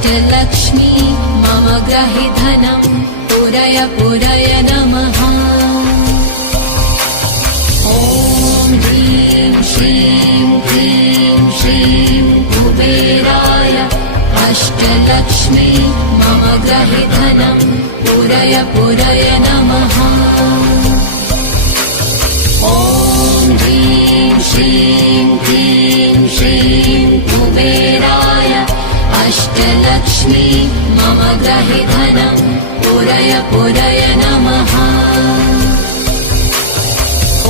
अष्टलक्ष्मी मम ग्रहि धनं पुरय पुरय नमः। ॐ ह्रीं श्रीं क्लीं श्रीं कुबेराय अष्टलक्ष्मी मम ग्रहि धनं पुरय पुरय नमः। ॐ ह्रीं श्रीं क्लीं श्रीं कुबेराय अष्टलक्ष्मी मम ग्रहि धनं पुरय पुरय नमः।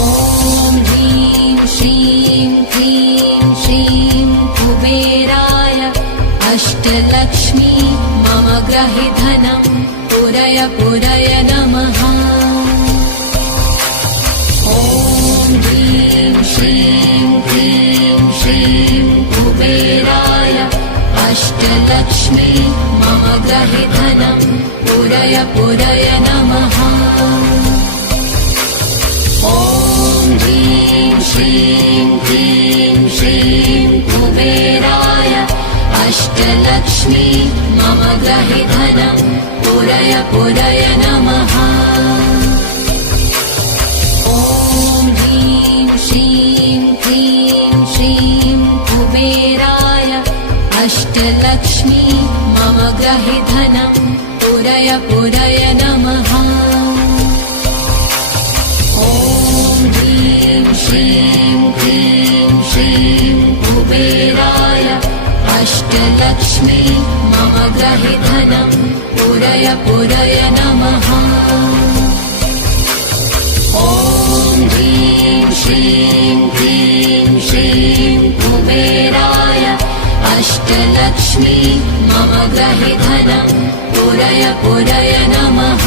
ॐ ह्रीं श्रीं क्लीं श्रीं कुबेराय अष्टलक्ष्मी मम ग्रहि धनं पुरय पुरय नमः। ॐ ह्रीं श्रीं क्लीं श्रीं कुबेराय अष्टलक्ष्मी मम ग्रहि धनं पुरय पुरय नमः। ॐ ह्रीं श्रीं क्लीं श्रीं कुबेराय अष्टलक्ष्मी मम ग्रहि धनं पुरय पुरय नमः। ॐ ह्रीं श्रीं क्लीं श्रीं कुबेराय अष्टलक्ष्मी मम ग्रहि धनं पुरय पुरय नमः। ॐ ह्रीं श्रीं क्लीं श्रीं कुबेराय अष्टलक्ष्मी मम ग्रहि धनं पुरय पुरय नमः। ॐ ह्रीं श्रीं क्लीं श्रीं कुबेराय अष्टलक्ष्मी मम ग्रहि धनं पुरय पुरय नमः।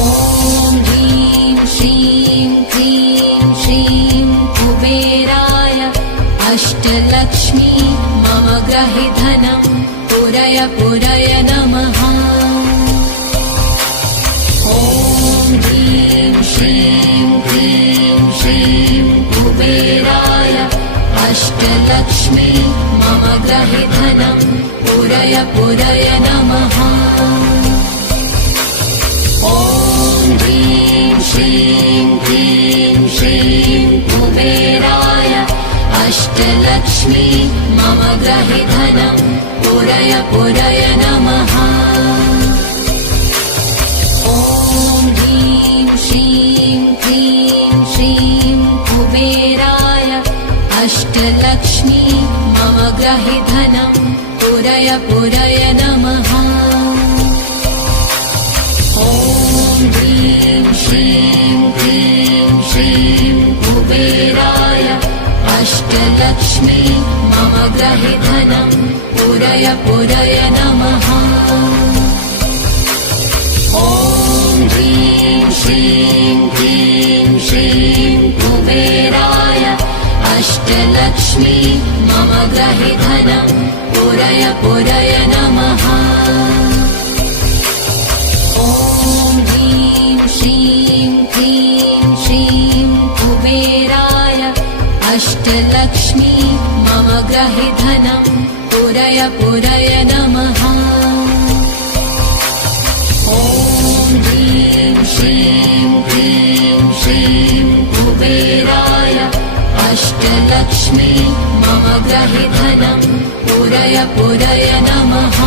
ॐ ह्रीं श्रीं क्लीं श्रीं कुबेराय अष्टलक्ष्मी मम ग्रहि धनं पुरय पुरय नमः। ॐ ह्रीं श्रीं क्लीं श्रीं कुबेराय अष्टलक्ष्मी मम ग्रहि धनं पुरय पुरय नमः। ॐ ह्रीं श्रीं क्लीं श्रीं कुबेराय अष्टलक्ष्मी मम ग्रहि धनं पुरय पुरय नमः। ॐ ह्रीं श्रीं क्लीं श्रीं कुबेराय अष्टलक्ष्मी मम ग्रहि धनं पुरय पुरय नमः। ॐ ह्रीं श्रीं क्लीं श्रीं कुबेराय अष्टलक्ष्मी मम ग्रहि धनं पुरय पुरय नमः। ॐ ह्रीं श्रीं क्लीं श्रीं कुबेराय अष्टलक्ष्मी मम ग्रहि धनं पुरय पुरय नमः। ॐ ह्रीं श्रीं क्लीं श्रीं कुबेराय अष्टलक्ष्मी मम ग्रहि धनं पुरय पुरय नमः। ॐ ह्रीं श्रीं क्लीं श्रीं कुबेराय अष्टलक्ष्मी मम ग्रहि धनं पुरय पुरय नमः।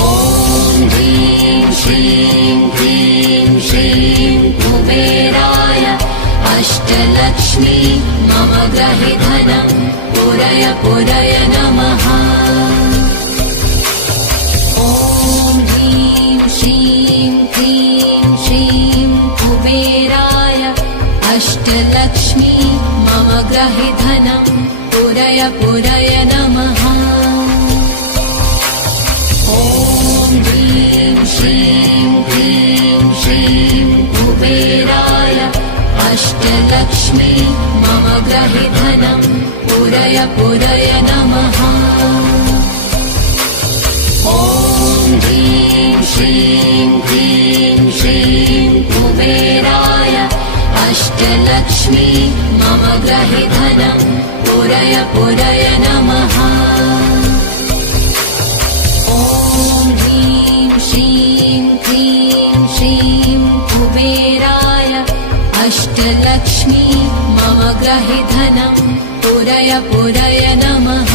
ॐ ह्रीं श्रीं क्लीं श्रीं कुबेराय अष्टलक्ष्मी मम ग्रहि धनं पुरय पुरय नमः। ॐ ह्रीं श्रीं क्लीं श्रीं कुबेराय अष्टलक्ष्मी मम ग्रहि धनं पुरय पुरय नमः। ॐ ह्रीं श्रीं क्लीं श्रीं कुबेराय अष्टलक्ष्मी मम ग्रहि धनं पुरय पुरय नमः। ॐ ह्रीं श्रीं क्लीं श्रीं कुबेराय अष्टलक्ष्मी मम गृहे धनं पूरय पूरय नमः। ॐ ह्रीं श्रीं क्लीं श्रीं कुबेराय अष्टलक्ष्मी मम गृहे धनं पूरय पूरय नमः।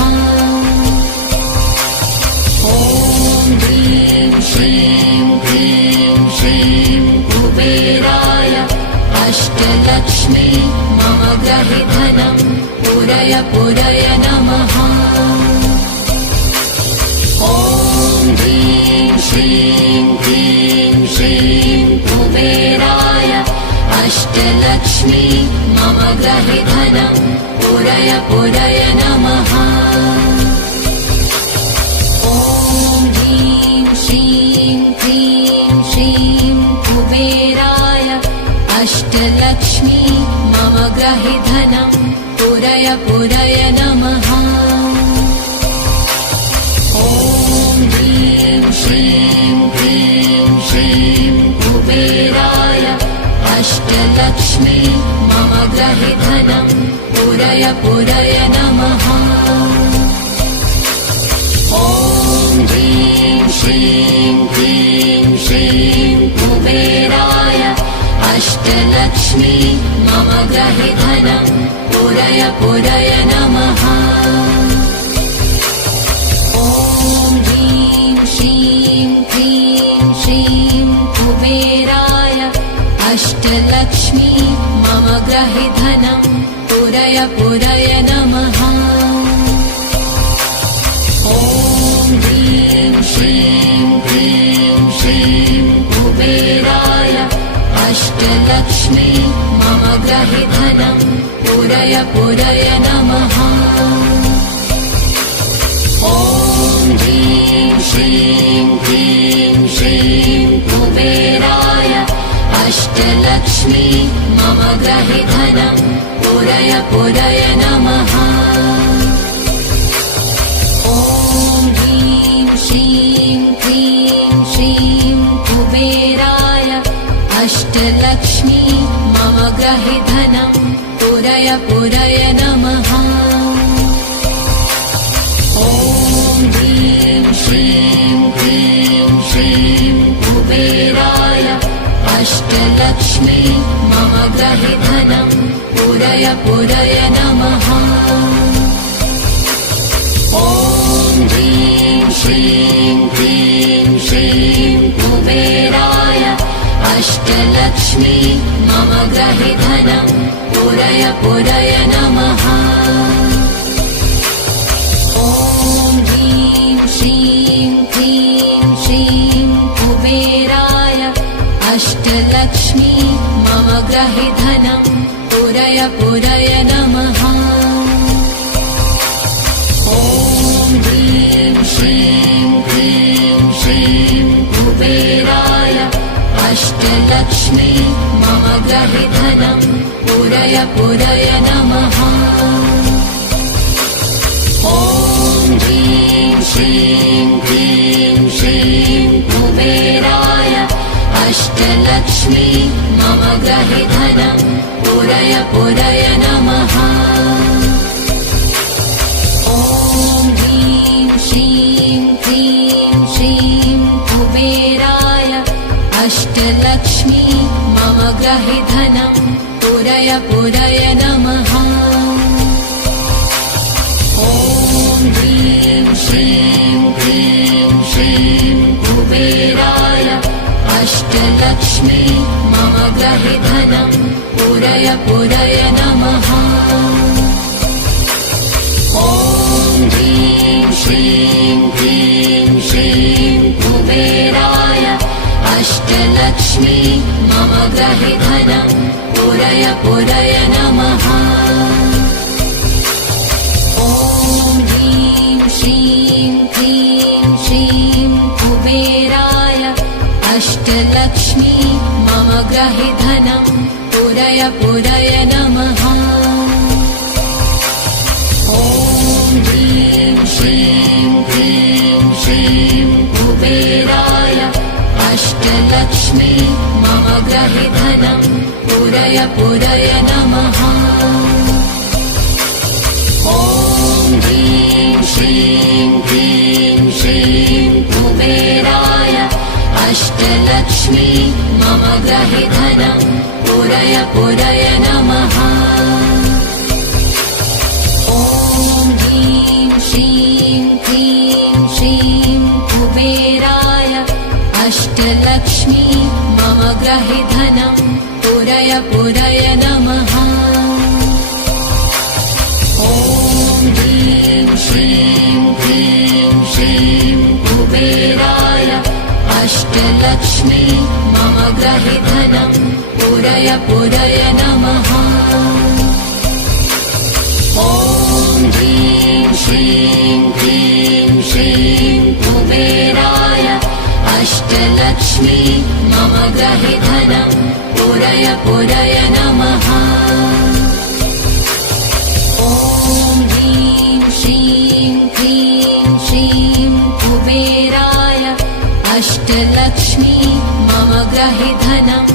ॐ ह्रीं श्रीं क्लीं श्रीं कुबेराय अष्टलक्ष्मी मम गृहे धनं पूरय पूरय नमः। ॐ ह्रीं श्रीं क्लीं श्रीं कुबेराय अष्टलक्ष्मी मम गृहे धनं पूरय पूरय नमः। ॐ ह्रीं श्रीं क्लीं श्रीं कुबेराय अष्टलक्ष्मी मम गृहे धनं पूरय पूरय नमः। ॐ ह्रीं श्रीं क्लीं श्रीं कुबेराय अष्टलक्ष्मी मम गृहे धनं पूरय पूरय नमः। ॐ ह्रीं श्रीं क्लीं श्रीं कुबेराय अष्टलक्ष्मी मम गृहे धनं पूरय पूरय नमः। ॐ ह्रीं श्रीं क्लीं श्रीं कुबेराय अष्टलक्ष्मी मम गृहे धनं पूरय पूरय नमः। ॐ ह्रीं श्रीं क्लीं श्रीं कुबेराय अष्टलक्ष्मी मम गृहे धनं पूरय पूरय नमः। ॐ ह्रीं श्रीं क्लीं श्रीं कुबेराय अष्टलक्ष्मी मम गृहे धनं पूरय पूरय नमः। ॐ ह्रीं श्रीं क्लीं श्रीं कुबेराय अष्टलक्ष्मी मम गृहे धनं पूरय पूरय नमः। ॐ ह्रीं श्रीं क्लीं श्रीं कुबेराय अष्टलक्ष्मी मम गृहे धनं पूरय पूरय नमः। ॐ ह्रीं श्रीं क्लीं श्रीं कुबेराय अष्टलक्ष्मी मम गृहे धनं पूरय पूरय नमः। ॐ ह्रीं श्रीं क्लीं श्रीं कुबेराय अष्टलक्ष्मी मम गृहे धनं पूरय पूरय नमः। ॐ ह्रीं श्रीं क्लीं श्रीं कुबेराय अष्टलक्ष्मी मम गृहे धनं पूरय पूरय नमः। ॐ ह्रीं श्रीं क्लीं श्रीं कुबेराय अष्टलक्ष्मी मम गृहे धनं पूरय पूरय नमः। ॐ ह्रीं श्रीं क्लीं श्रीं कुबेराय अष्टलक्ष्मी मम गृहे धनं पूरय पूरय नमः। ॐ ह्रीं श्रीं क्लीं श्रीं कुबेराय अष्टलक्ष्मी मम गृहे धनं पूरय पूरय नमः। ॐ ह्रीं श्रीं क्लीं श्रीं कुबेराय अष्टलक्ष्मी मम गृहे धनं पूरय पूरय नमः। ॐ ह्रीं श्रीं क्लीं श्रीं कुबेराय अष्टलक्ष्मी मम गृहे धनं पूरय पूरय नमः। ॐ ह्रीं श्रीं क्लीं श्रीं कुबेराय अष्टलक्ष्मी मम गृहे धनं पूरय पूरय पूरय नमः। ॐ ह्रीं श्रीं क्लीं श्रीं कुबेराय अष्टलक्ष्मी मम गृहे धनं पूरय पूरय नमः। ॐ ह्रीं श्रीं क्लीं श्रीं कुबेराय अष्टलक्ष्मी मम गृहे धनं पूरय पूरय नमः। ॐ ह्रीं श्रीं क्लीं श्रीं कुबेराय अष्टलक्ष्मी मम गृहे धनं पूरय पूरय नमः। ॐ ह्रीं श्रीं क्लीं श्रीं कुबेराय अष्टलक्ष्मी मम गृहे धनं पूरय पूरय नमः। ॐ ह्रीं श्रीं क्लीं श्रीं कुबेराय अष्टलक्ष्मी मम गृहे धनं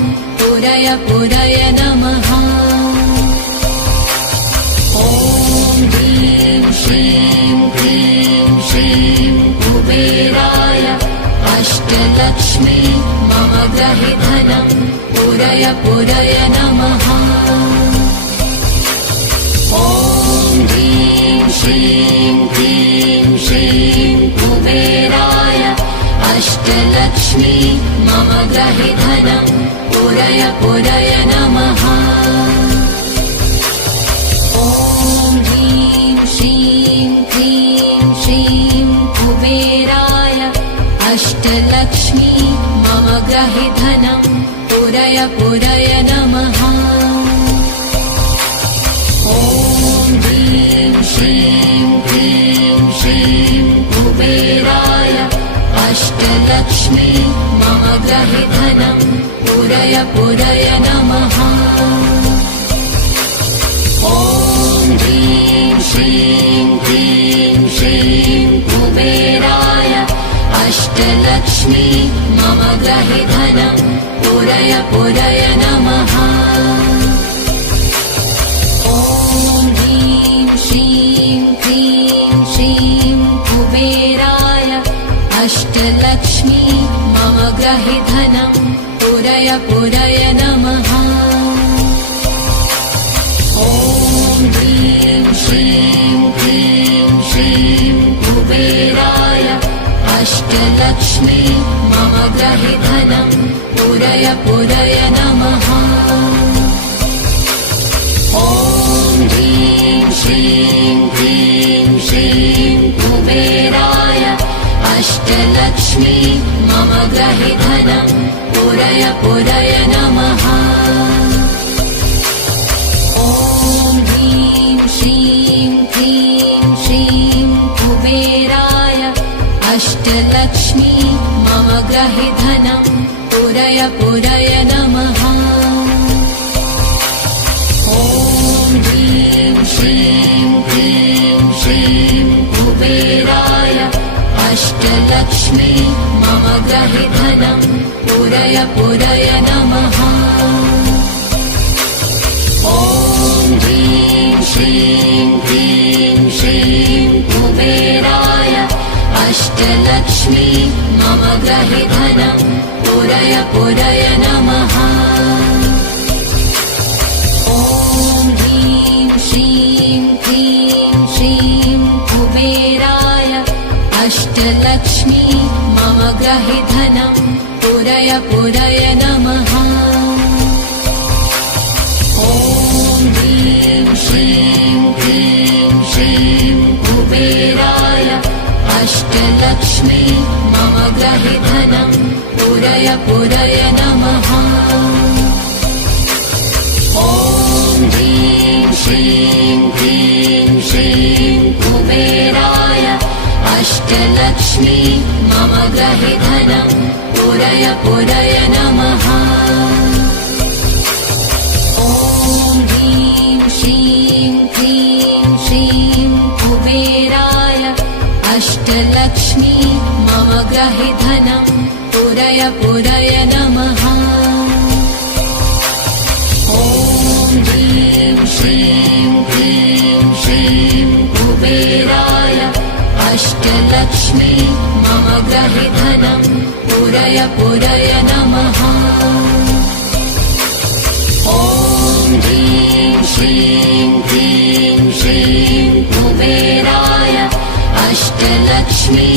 पूरय पूरय नमः। ॐ ह्रीं श्रीं क्लीं श्रीं कुबेराय अष्टलक्ष्मी मम गृहे धनं पूरय पूरय नमः। ॐ ह्रीं श्रीं क्लीं श्रीं कुबेराय अष्टलक्ष्मी मम गृहे धनं पूरय पूरय नमः। ॐ ह्रीं श्रीं क्लीं श्रीं कुबेराय अष्टलक्ष्मी मम गृहे धनं पूरय पूरय नमः। ॐ ह्रीं श्रीं क्लीं श्रीं कुबेराय अष्टलक्ष्मी मम गृहे धनं पूरय पूरय नमः। ॐ ह्रीं श्रीं क्लीं श्रीं कुबेराय अष्टलक्ष्मी मम गृहे धनं पूरय पूरय नमः। ॐ ह्रीं श्रीं क्लीं श्रीं कुबेराय अष्टलक्ष्मी मम गृहे धनं पूरय पूरय नमः। ॐ ह्रीं श्रीं क्लीं श्रीं कुबेराय अष्टलक्ष्मी मम गृहे धनं पूरय पूरय नमः। ॐ ह्रीं श्रीं क्लीं श्रीं कुबेराय अष्टलक्ष्मी मम गृहे धनं पूरय पूरय नमः। ॐ ह्रीं श्रीं क्लीं श्रीं कुबेराय अष्टलक्ष्मी मम गृहे धनं पूरय पूरय नमः। ॐ ह्रीं श्रीं क्लीं श्रीं कुबेराय अष्टलक्ष्मी मम गृहे धनं पूरय पूरय नमः। ॐ ह्रीं श्रीं क्लीं श्रीं कुबेराय अष्टलक्ष्मी मम गृहे धनं पूरय पूरय नमः। ॐ ह्रीं श्रीं क्लीं श्रीं कुबेराय अष्टलक्ष्मी मम गृहे धनं पूरय पूरय नमः। ॐ ह्रीं श्रीं क्लीं श्रीं कुबेराय अष्टलक्ष्मी मम गृहे धनं पूरय पूरय नमः। ॐ ह्रीं श्रीं क्लीं श्रीं कुबेराय अष्टलक्ष्मी मम गृहे धनं पूरय पूरय नमः। ॐ ह्रीं श्रीं क्लीं श्रीं कुबेराय अष्टलक्ष्मी मम गृहे धनं पूरय पूरय नमः। ॐ अष्टलक्ष्मी मम ग्रहे धनं पूरय पूरय नमः। ॐ ह्रीं श्रीं क्लीं श्रीं कुबेराय अष्टलक्ष्मी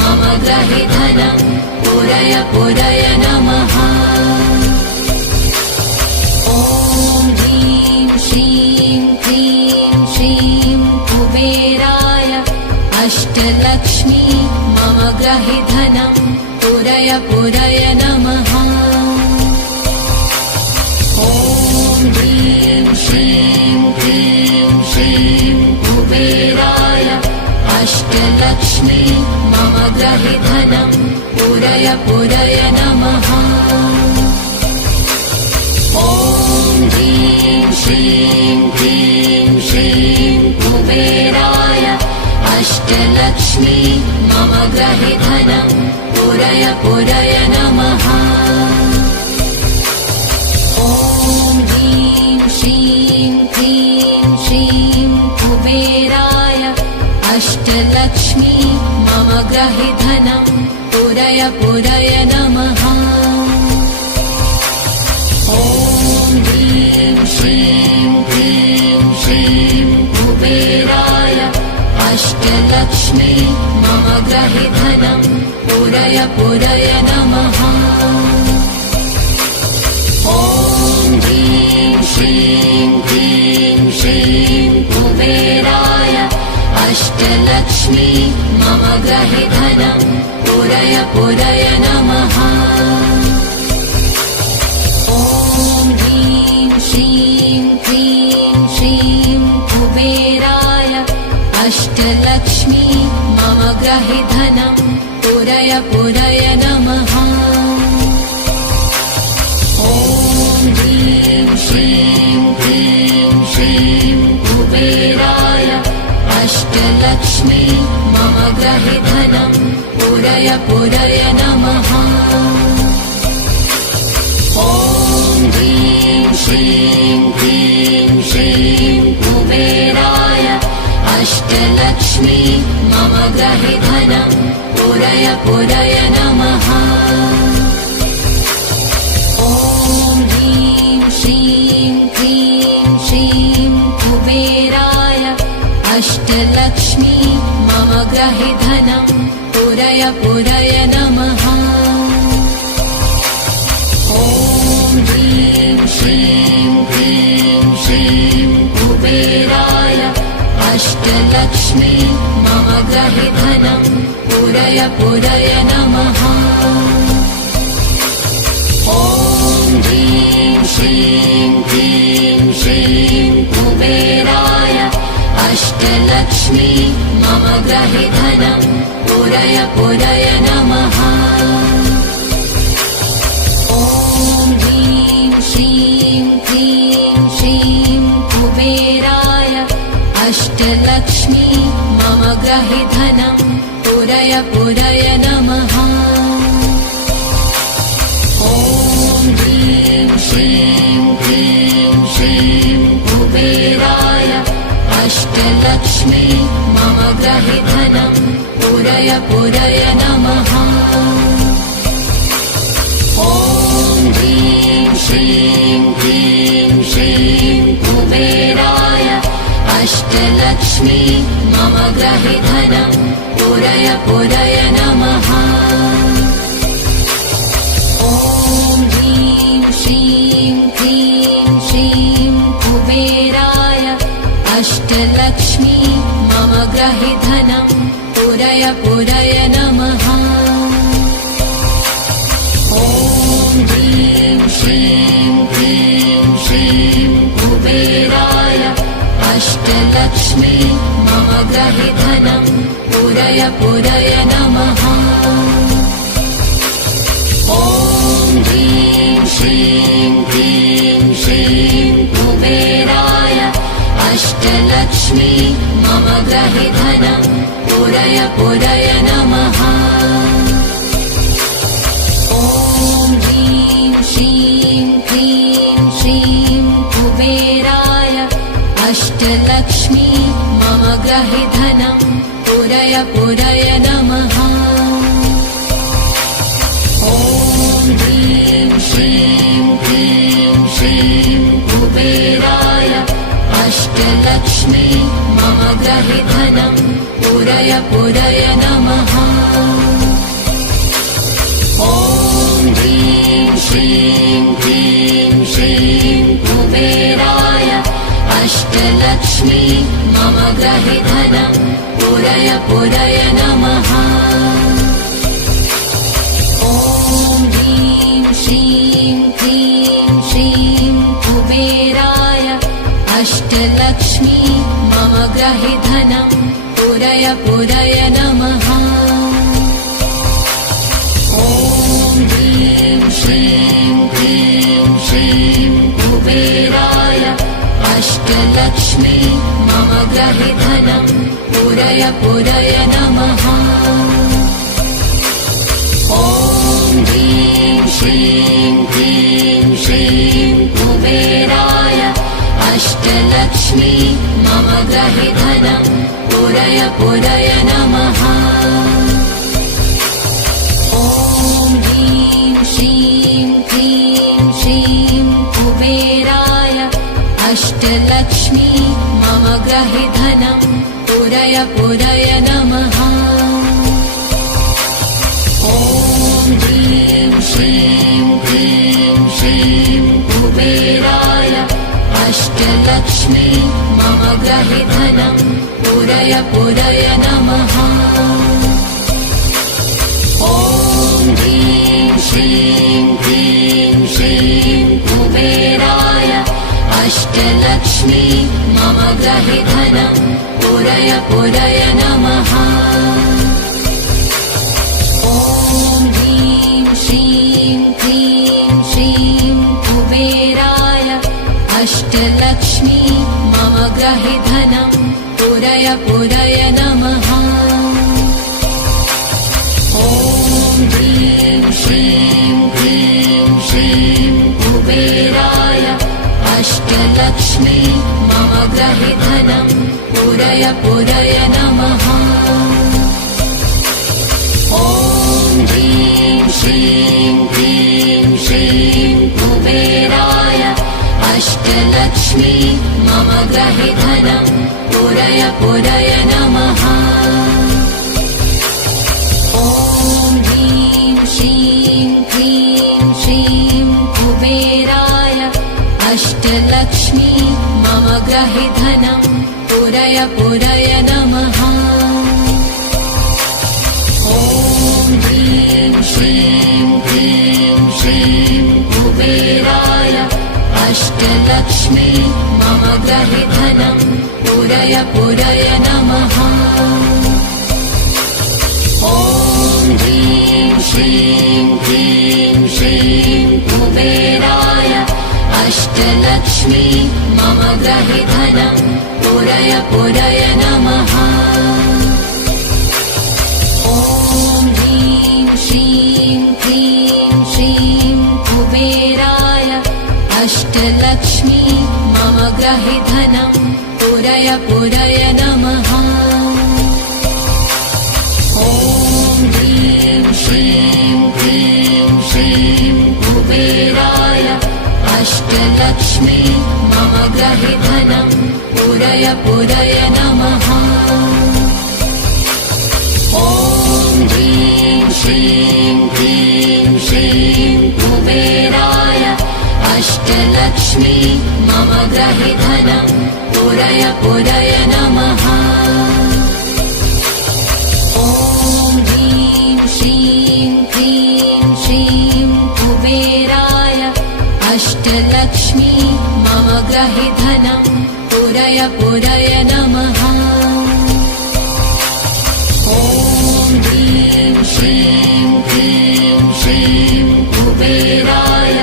मम ग्रहे धनं पूरय पूरय नमः। ॐ ह्रीं श्रीं क्लीं श्रीं कुबेराय अष्टलक्ष्मी मम ग्रहे धनं पूरय पूरय नमः। ॐ ह्रीं श्रीं क्लीं श्रीं कुबेराय अष्टलक्ष्मी मम ग्रहे धनं पूरय पूरय नमः। ॐ ह्रीं श्रीं क्लीं श्रीं कुबेराय अष्टलक्ष्मी मम ग्रहे धनं पूरय पूरय नमः। ॐ ह्रीं श्रीं क्लीं श्रीं कुबेराय अष्टलक्ष्मी मम ग्रहे धनं पूरय पूरय नमः। ॐ ह्रीं श्रीं क्लीं श्रीं कुबेराय अष्टलक्ष्मी मम ग्रहे धनं पूरय पूरय नमः। ॐ ह्रीं श्रीं क्लीं श्रीं कुबेराय अष्टलक्ष्मी मम ग्रहे धनं पूरय पूरय नमः। ॐ ह्रीं श्रीं क्लीं श्रीं कुबेराय अष्टलक्ष्मी मम ग्रहे धनं पूरय पूरय नमः। ॐ ह्रीं श्रीं क्लीं श्रीं कुबेराय अष्टलक्ष्मी मम ग्रहे धनं पूरय पूरय नमः। ॐ ह्रीं श्रीं क्लीं श्रीं कुबेराय अष्टलक्ष्मी मम ग्रहे धनं पूरय पूरय नमः। ॐ ह्रीं श्रीं क्लीं श्रीं कुबेराय अष्टलक्ष्मी मम ग्रहे धनं पूरय पूरय नमः। ॐ ह्रीं श्रीं क्लीं श्रीं कुबेराय अष्टलक्ष्मी मम ग्रहे धनं पूरय पूरय नमः। ॐ ह्रीं श्रीं क्लीं श्रीं कुबेराय अष्टलक्ष्मी मम ग्रहे धनं पूरय पूरय नमः। ॐ ह्रीं श्रीं क्लीं श्रीं कुबेराय अष्टलक्ष्मी मम ग्रहे धनं पूरय पूरय नमः। ॐ ह्रीं श्रीं क्लीं श्रीं कुबेराय अष्टलक्ष्मी मम ग्रहे धनं पूरय पूरय नमः। ॐ ह्रीं श्रीं क्लीं श्रीं कुबेराय अष्टलक्ष्मी मम ग्रहे धनं पूरय पूरय नमः। ॐ ह्रीं श्रीं क्लीं श्रीं कुबेराय अष्टलक्ष्मी मम ग्रहे धनं पूरय पूरय नमः। ॐ ह्रीं श्रीं क्लीं श्रीं कुबेराय अष्टलक्ष्मी मम ग्रहे धनं पूरय पूरय नमः। ॐ ह्रीं श्रीं क्लीं श्रीं कुबेराय अष्टलक्ष्मी मम ग्रहे धनं पूरय पूरय नमः। ॐ ह्रीं श्रीं क्लीं श्रीं कुबेराय अष्टलक्ष्मी मम ग्रहे धनं पूरय पूरय नमः। अष्टलक्ष्मी मम ग्रहे धनं पूरय पूरय नमः। ॐ ह्रीं श्रीं क्लीं श्रीं कुबेराय अष्टलक्ष्मी मम ग्रहे धनं पूरय पूरय नमः। ॐ ह्रीं श्रीं क्लीं श्रीं कुबेराय अष्टलक्ष्मी मम ग्रहे धनं पूरय पूरय नमः। ॐ ह्रीं श्रीं क्लीं श्रीं कुबेराय अष्टलक्ष्मी मम ग्रहे धनं पूरय पूरय नमः। ॐ ह्रीं श्रीं क्लीं श्रीं कुबेराय अष्टलक्ष्मी मम ग्रहे धनं पूरय पूरय नमः। ॐ ह्रीं श्रीं क्लीं श्रीं कुबेराय अष्टलक्ष्मी मम ग्रहे धनं पूरय पूरय नमः। ॐ ह्रीं श्रीं क्लीं श्रीं कुबेराय अष्टलक्ष्मी मम ग्रहे धनं पूरय पूरय नमः। ॐ ह्रीं श्रीं क्लीं श्रीं कुबेराय अष्टलक्ष्मी मम ग्रहे धनं पूरय पूरय नमः। ॐ ह्रीं श्रीं क्लीं श्रीं कुबेराय अष्टलक्ष्मी मम ग्रहे धनं पूरय पूरय नमः। ॐ ह्रीं श्रीं क्लीं श्रीं कुबेराय अष्टलक्ष्मी मम ग्रहे धनं पूरय पूरय नमः। ॐ ह्रीं श्रीं क्लीं श्रीं कुबेराय अष्टलक्ष्मी मम ग्रहे धनं पूरय पूरय नमः। ॐ ह्रीं श्रीं क्लीं श्रीं कुबेराय अष्टलक्ष्मी मम ग्रहे धनं पूरय पूरय नमः। ॐ ह्रीं श्रीं क्लीं श्रीं कुबेराय अष्टलक्ष्मी मम ग्रहे धनं पूरय पूरय नमः। ॐ ह्रीं श्रीं क्लीं श्रीं कुबेराय अष्टलक्ष्मी मम ग्रहे धनं पूरय पूरय नमः। ॐ ह्रीं श्रीं क्लीं श्रीं कुबेराय अष्टलक्ष्मी मम ग्रहे धनं पूरय पूरय नमः। ॐ ह्रीं श्रीं क्लीं श्रीं कुबेराय अष्टलक्ष्मी मम ग्रहे धनं पूरय पूरय नमः। ॐ ह्रीं श्रीं क्लीं श्रीं कुबेराय अष्टलक्ष्मी मम ग्रहे धनं पूरय पूरय नमः। ॐ ह्रीं श्रीं क्लीं श्रीं कुबेराय अष्टलक्ष्मी मम ग्रहे धनं पूरय पूरय नमः। ॐ ह्रीं श्रीं क्लीं श्रीं कुबेराय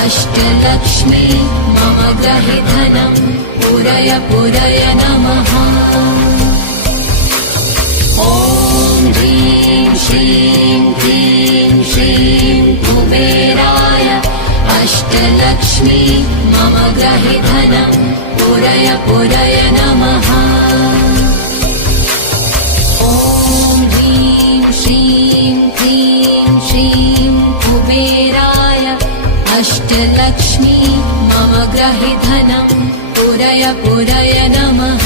अष्टलक्ष्मी मम ग्रहे धनं पूरय पूरय नमः। ॐ ह्रीं श्रीं क्लीं श्रीं कुबेराय अष्टलक्ष्मी मम ग्रहे धनं पूरय पूरय नमः। ॐ ह्रीं श्रीं क्लीं श्रीं कुबेराय अष्टलक्ष्मी मम ग्रहे धनं पूरय पुरय नमः।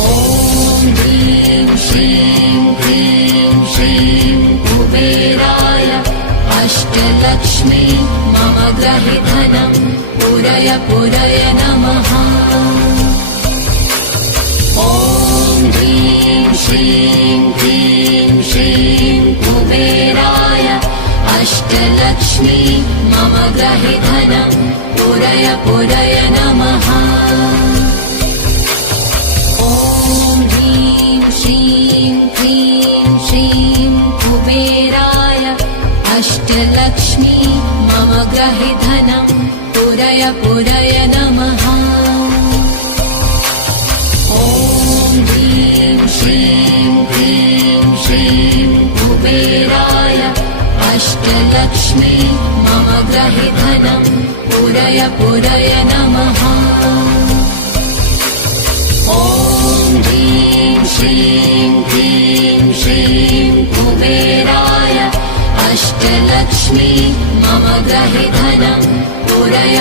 ॐ ह्रीं श्रीं क्लीं श्रीं कुबेराय अष्टलक्ष्मी मम गृहे धनं पुरय नमः। ॐ ह्रीं श्रीं क्लीं श्रीं कुबेराय अष्टलक्ष्मी मम गृहे धनं पुरय नमः। ॐ ह्रीं श्रीं क्लीं श्रीं कुबेराय अष्टलक्ष्मी मम गृहे धनं पुरय नमः। ॐ ह्रीं श्रीं क्लीं श्रीं कुबेराय अष्टलक्ष्मी मम गृहे धनं पुरय नमः। ॐ ह्रीं श्रीं क्लीं श्रीं कुबेराय अष्टलक्ष्मी मम गृहे धनं पुरय